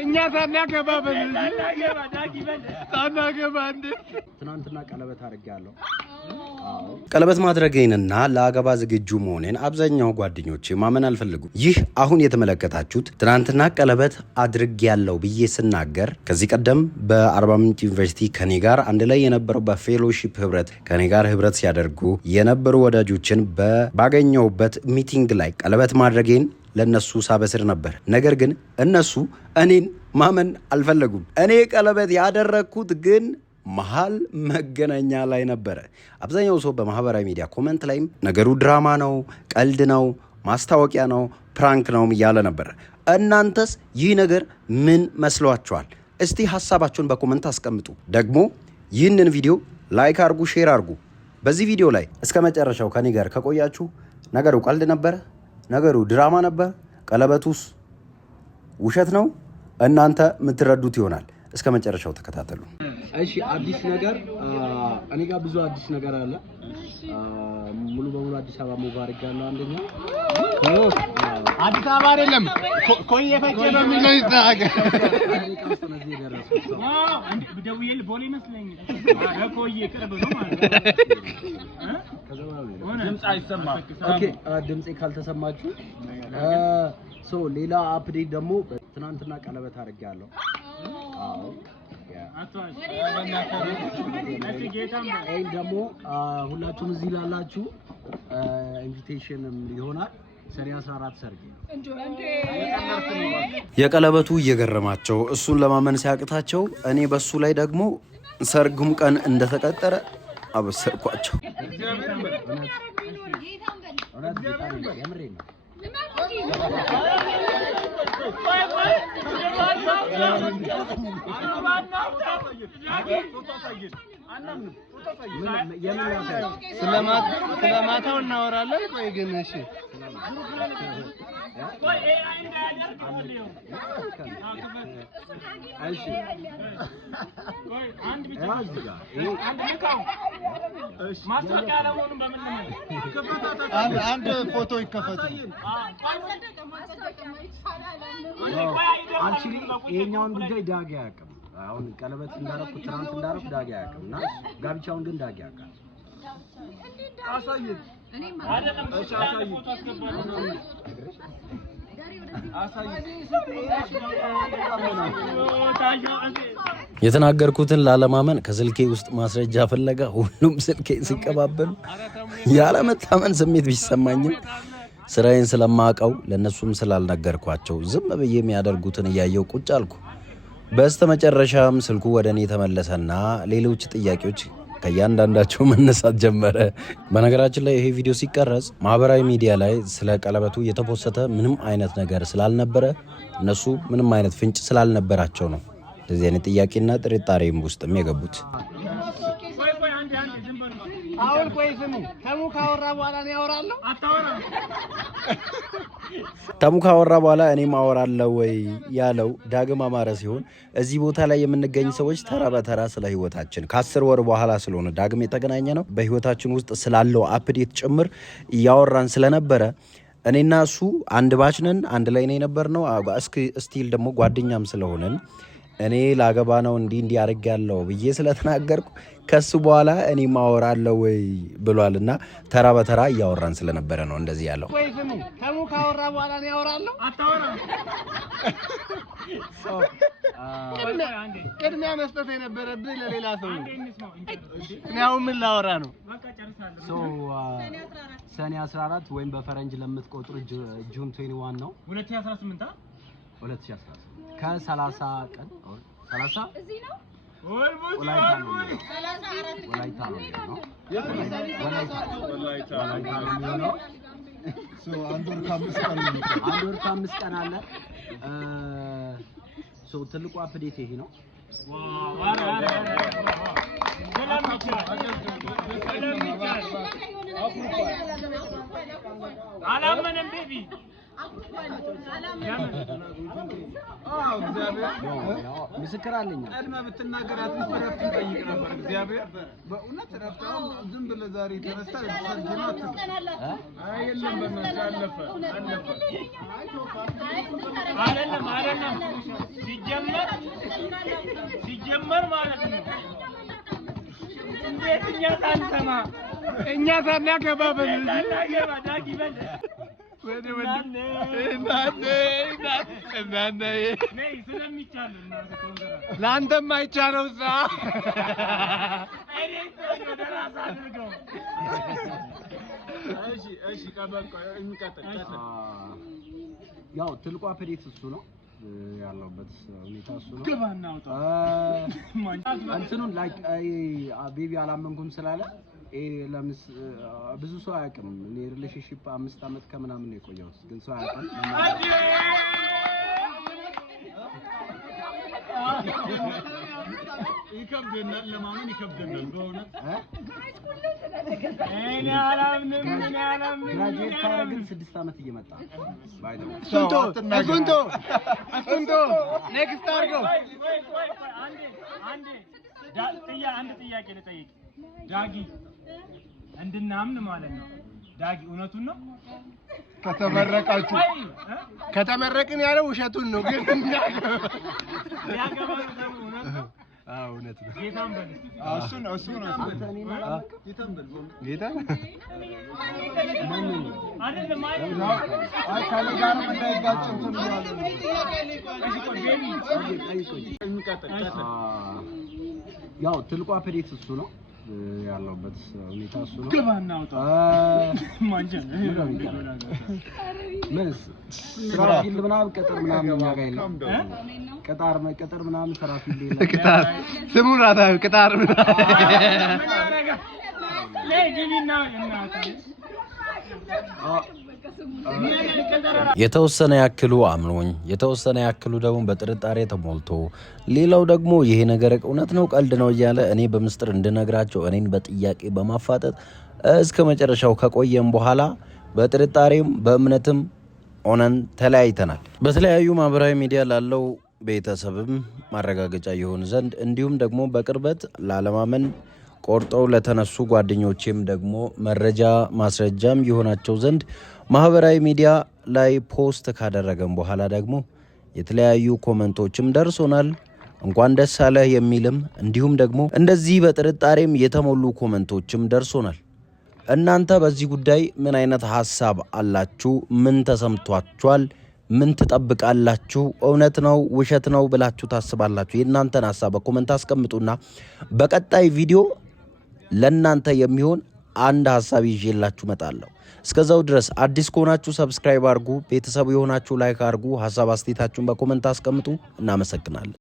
እኛ ሳናገባ ትናንትና ቀለበት አድርጌያለሁ ቀለበት ማድረጌንና ለአገባ ዝግጁ መሆኔን አብዛኛው ጓደኞቼ ማመን አልፈልጉም ይህ አሁን የተመለከታችሁት ትናንትና ቀለበት አድርጌያለሁ ብዬ ስናገር ከዚህ ቀደም በአርባ ምንጭ ዩኒቨርሲቲ ከኔ ጋር አንድ ላይ የነበረው በፌሎሺፕ ህብረት ከኔ ጋር ህብረት ሲያደርጉ የነበሩ ወዳጆችን ባገኘውበት ሚቲንግ ላይ ቀለበት ማድረጌን ለነሱ ሳበስር ነበር ነገር ግን እነሱ እኔን ማመን አልፈለጉም እኔ ቀለበት ያደረኩት ግን መሃል መገናኛ ላይ ነበር አብዛኛው ሰው በማህበራዊ ሚዲያ ኮሜንት ላይ ነገሩ ድራማ ነው ቀልድ ነው ማስታወቂያ ነው ፕራንክ ነው ያለ ነበር እናንተስ ይህ ነገር ምን መስሏችኋል እስቲ ሐሳባችሁን በኮሜንት አስቀምጡ ደግሞ ይህንን ቪዲዮ ላይክ አድርጉ ሼር አድርጉ በዚህ ቪዲዮ ላይ እስከ መጨረሻው ከኔ ጋር ከቆያችሁ ነገሩ ቀልድ ነበር ነገሩ ድራማ ነበር ቀለበቱስ ውሸት ነው እናንተ ምትረዱት ይሆናል እስከ መጨረሻው ተከታተሉ እሺ አዲስ ነገር እኔ ጋር ብዙ አዲስ ነገር አለ ሙሉ በሙሉ አዲስ አበባ ሙባረክ ያለው አንደኛ አዲስ አበባ አይደለም ኮዬ ፈጬ ነው የሚለው ይታገ ደውዬል ቦሌ መስለኝ ኮዬ ቅርብ ነው ማለት ድምጽ አይሰማ ኦኬ ድምጽ ካልተሰማችሁ ሶ ሌላ አፕዴት ደግሞ ትናንትና ቀለበት አድርጌያለሁ አዎ ደግሞ ሁላችሁም እዚህ ላላችሁ ኢንቪቴሽን ይሆናል ሰኔ 14 ሰርግ የቀለበቱ እየገረማቸው እሱን ለማመን ሲያቅታቸው እኔ በሱ ላይ ደግሞ ሰርጉም ቀን እንደተቀጠረ አበሰርኳቸው ስለማታው እናወራለን ቆይ ግን እሺ አንድ ፎቶ ይከፈቱ አንቺ ይሄኛውን ጉዳይ ዳጊ ያቀም አሁን ቀለበት እንዳረኩ ትራንት እንዳረኩ ዳጊ ያቀምና ጋብቻውን ግን ዳጊ ያቀም አሳየኝ እኔ ማለት የተናገርኩትን ላለማመን ከስልኬ ውስጥ ማስረጃ ፈለጋ ሁሉም ስልኬ ሲቀባበሉ ያለመታመን ስሜት ቢሰማኝም ስራዬን ስለማቀው ለነሱም ስላልነገርኳቸው ዝም ብዬ የሚያደርጉትን ያያየው ቁጭ አልኩ በስተመጨረሻም ስልኩ ወደኔ ተመለሰና ሌሎች ጥያቄዎች ከያንዳንዳቸው መነሳት ጀመረ በነገራችን ላይ ይሄ ቪዲዮ ሲቀረጽ ማህበራዊ ሚዲያ ላይ ስለ ቀለበቱ የተፖሰተ ምንም አይነት ነገር ስላልነበረ እነሱ ምንም አይነት ፍንጭ ስላልነበራቸው ነው ለዚህ አይነት ጥያቄና ጥርጣሬም ውስጥም የገቡት አሁን ቆይ ስሙ ተሙ ካወራ በኋላ ነው ያወራለው አታወራም ተሙ ካወራ በኋላ እኔም አወራለው ወይ ያለው ዳግም አማረ ሲሆን እዚህ ቦታ ላይ የምንገኝ ሰዎች ተራ በተራ ስለ ህይወታችን ከ10 ወር በኋላ ስለሆነ ዳግም የተገናኘ ነው በህይወታችን ውስጥ ስላለው አፕዴት ጭምር ያወራን ስለነበረ እኔና እሱ አንድ ባች ነን አንድ ላይ ነው የነበርነው ስቲል ደግሞ ጓደኛም ስለሆነን እኔ ላገባ ነው እንዲ አርጋለሁ ብዬ ስለተናገርኩ ከሱ በኋላ እኔ ማወራለው ወይ ብሏልና ተራ በተራ ያወራን ስለነበረ ነው እንደዚህ ያለው ወይ ስሙ ተሙ ካወራ በኋላ ነው ያወራለው አታወራም ቅድሚያ መስጠት የነበረብህ ለሌላ ሰው ነው ምን ላወራ ነው በቃ ጨርሳለሁ ሰኔ 14 ወይም በፈረንጅ ለምትቆጥሩ ጁን 21 ነው 2018 2018 ከ30 ቀን 30 እዚህ ነው ወላይታ ነው 34 ወላይታ ነው ወላይታ ነው ሶ አንድ ወር ከአምስት ቀን አለ ሶ ትልቁ አፕዴት ይሄ ነው አላመነም ቤቢ ምስክር አለኝ ቀድመ ብትናገራት ረፍት ጠይቅ ነበር እግዚአብሔር በእውነት ረፍታው ዝም ብለ ዛሬ ተነስታ ተሰጅናት አይደለም በእናትህ አይደለም ሲጀመር ማለት ነው እንዴት እኛ ሳናገባ በእናትህ ዳጊ በል ለአንተም አይቻለው ያው ትልቋ ፕሬት እሱ ነው ያለበት ሁኔታ እሱ ነው እንትኑን ላይክ ቤቢ አላመንኩም ስላለ ለምስ ብዙ ሰው አያውቅም እኔ ሪሌሽንሺፕ 5 አመት ከምናምን ነው የቆየሁት ግን ሰው አያውቅም ይከብደናል ለማመን ይከብደናል በእውነት እኔ አላምንም ግራጁዌት ካረግን 6 አመት እየመጣ ባይደው አስንቶ ኔክስት አድርገው አንድ ጥያቄ ልጠይቅ ዳጊ እንድናምን ማለት ነው ዳጊ እውነቱን ነው ከተመረቅን ያለው ውሸቱን ነው ግን ያገባው ነው እውነት ነው ጌታን በል እሱ ነው ጌታን በል ጌታ አይደለም አይ ካለ ጋር እንዳይጋጭ እንትን ነው ያው ትልቋ ፕሬት እሱ ነው ያለበት ሁኔታ እሱ ነው ግባና አውጣ ማንጀል ምንስ ስራ ቢል ምናምን ቀጠር ምናምን ያጋ የለም ቀጠር ምናምን ስራ ቢል ቀጠር ስሙን አታው ቀጠር ለግቢና እናት የተወሰነ ያክሉ አምኖኝ የተወሰነ ያክሉ ደግሞ በጥርጣሬ ተሞልቶ ሌላው ደግሞ ይሄ ነገር እውነት ነው ቀልድ ነው እያለ እኔ በምስጥር እንድነግራቸው እኔን በጥያቄ በማፋጠጥ እስከ መጨረሻው ከቆየም በኋላ በጥርጣሬም በእምነትም ሆነን ተለያይተናል። በተለያዩ ማህበራዊ ሚዲያ ላለው ቤተሰብም ማረጋገጫ ይሆን ዘንድ እንዲሁም ደግሞ በቅርበት ላለማመን ቆርጠው ለተነሱ ጓደኞቼም ደግሞ መረጃ ማስረጃም ይሆናቸው ዘንድ ማህበራዊ ሚዲያ ላይ ፖስት ካደረገን በኋላ ደግሞ የተለያዩ ኮሜንቶችም ደርሶናል። እንኳን ደስ አለህ የሚልም እንዲሁም ደግሞ እንደዚህ በጥርጣሬም የተሞሉ ኮሜንቶችም ደርሶናል። እናንተ በዚህ ጉዳይ ምን አይነት ሐሳብ አላችሁ? ምን ተሰምቷችኋል? ምን ትጠብቃላችሁ? እውነት ነው ውሸት ነው ብላችሁ ታስባላችሁ? የእናንተን ሐሳብ በኮሜንት አስቀምጡና በቀጣይ ቪዲዮ ለእናንተ የሚሆን አንድ ሐሳብ ይዤላችሁ መጣለሁ። እስከዛው ድረስ አዲስ ከሆናችሁ ሰብስክራይብ አድርጉ፣ ቤተሰቡ የሆናችሁ ላይክ አድርጉ፣ ሐሳብ አስተያየታችሁን በኮሜንት አስቀምጡ። እናመሰግናለን።